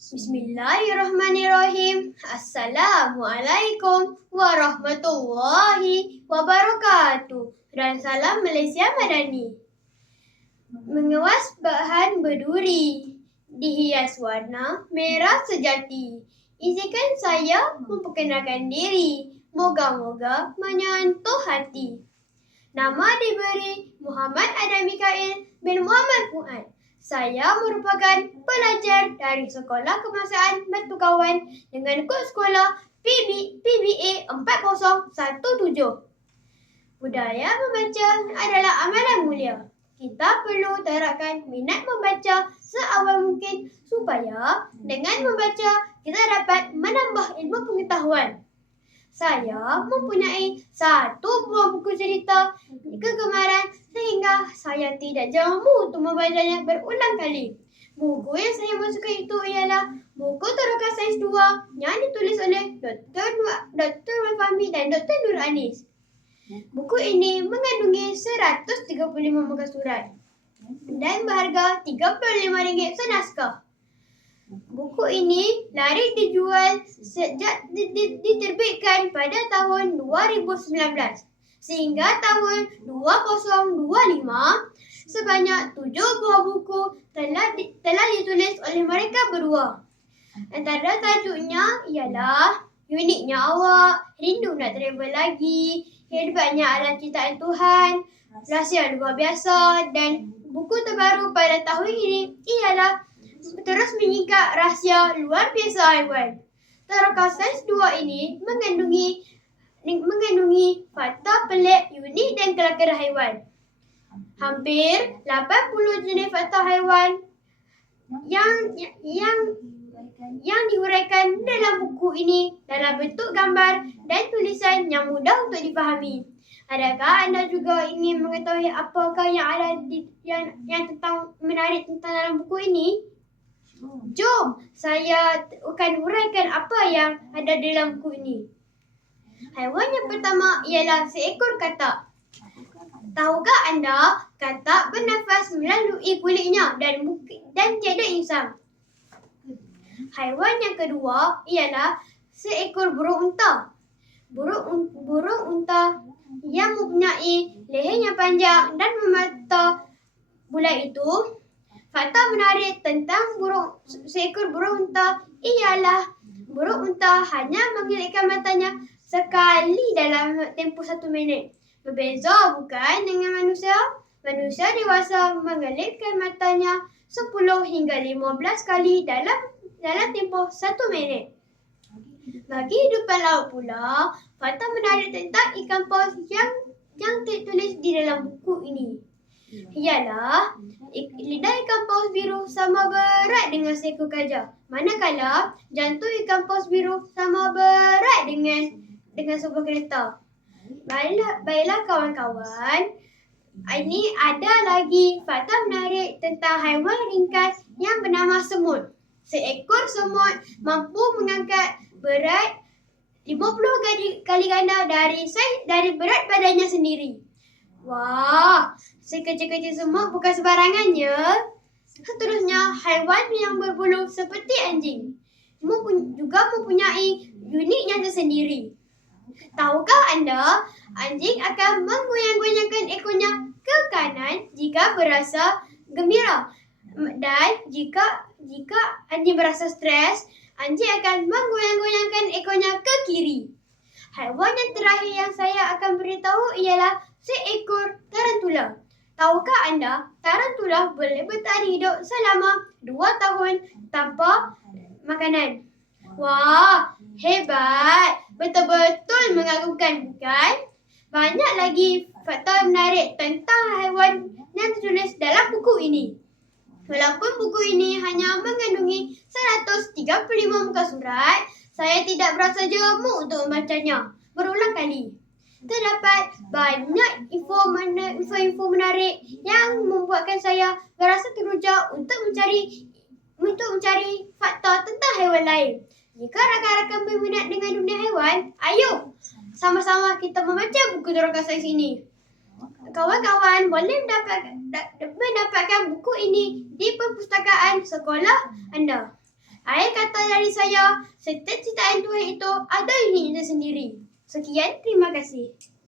Bismillahirrahmanirrahim. Assalamualaikum warahmatullahi wabarakatuh. Dan salam Malaysia Madani. Mengemas bahan berduri, dihias warna merah sejati. Izinkan saya memperkenalkan diri. Moga-moga menyentuh hati. Nama diberi Muhammad Adam Mikail bin Muhammad Fuad. Saya merupakan pelajar dari Sekolah Kebangsaan Batu Kawan dengan kod sekolah PBA 4017. Budaya membaca adalah amalan mulia. Kita perlu terapkan minat membaca seawal mungkin supaya dengan membaca kita dapat menambah ilmu pengetahuan. Saya mempunyai satu buah buku cerita kegemaran sehingga saya tidak jemu untuk membacanya berulang kali. Buku yang saya suka itu ialah buku Teroka Sains 2 yang ditulis oleh Dr. Fahmi dan Dr. Nur Anis. Buku ini mengandungi 135 muka surat dan berharga RM35 senaskah. Buku ini laris dijual sejak diterbitkan pada tahun 2019 sehingga tahun 2025 sebanyak 7 buah buku telah ditulis oleh mereka berdua. Antara tajuknya ialah Uniknya Awak, Rindu Nak Travel Lagi, Hebatnya Alam Ciptaan Tuhan, Rahsia Luar Biasa, dan buku terbaru pada tahun ini ialah Terus Menyingkap Rahsia Luar Biasa Haiwan. Teroka Sains 2 ini mengandungi fakta pelik, unik dan kelakar haiwan. Hampir 80 jenis fakta haiwan yang diuraikan dalam buku ini dalam bentuk gambar dan tulisan yang mudah untuk difahami. Adakah anda juga ingin mengetahui apakah yang ada yang tentang menarik tentang dalam buku ini? Jom saya akan uraikan apa yang ada dalam buku ini. Haiwan yang pertama ialah seekor katak. Tahukah anda katak bernafas melalui kulitnya dan tiada insang? Haiwan yang kedua ialah seekor burung unta. Burung unta yang mempunyai leher yang panjang dan memata bulat itu. Fakta menarik tentang seekor burung unta ialah burung unta hanya mengelitkan matanya sekali dalam tempoh 1 minit. Berbeza bukan dengan manusia? Manusia dewasa mengelitkan matanya 10 hingga 15 kali dalam tempoh 1 minit. Bagi hidupan laut pula, fakta menarik tentang ikan paus yang tertulis di dalam buku ini ialah lidah ikan paus biru sama berat dengan seekor gajah, manakala jantung ikan paus biru sama berat dengan sebuah kereta. Baiklah kawan-kawan, ini ada lagi fakta menarik tentang haiwan ringkas yang bernama semut. Seekor semut mampu mengangkat berat 50 kali ganda dari berat badannya sendiri. Wah, sekecil-kecil semut bukan sembarangannya. Seterusnya, haiwan yang berbulu seperti anjing juga mempunyai uniknya tersendiri. Tahukah anda, anjing akan menggoyang-goyangkan ekornya ke kanan jika berasa gembira, dan jika anjing berasa stres, anjing akan menggoyang-goyangkan ekornya ke kiri. Haiwan yang terakhir yang saya akan beritahu ialah seekor tarantula. Tahukah anda, tarantula boleh bertahan hidup selama 2 tahun tanpa makanan. Wah, hebat! Betul-betul mengagumkan, bukan? Banyak lagi fakta menarik tentang haiwan yang tertulis dalam buku ini. Walaupun buku ini hanya mengandungi 135 muka surat, saya tidak berasa jemu untuk membacanya berulang kali. Terdapat banyak info menarik yang membuatkan saya berasa teruja untuk mencari fakta tentang haiwan lain. Jika rakan-rakan berminat dengan dunia haiwan, ayo sama-sama kita membaca buku Teroka Sains ini. Kawan-kawan boleh mendapatkan buku ini di perpustakaan sekolah anda. Akhir kata dari saya, setiap ciptaan Tuhan itu ada uniknya sendiri. Sekian, terima kasih.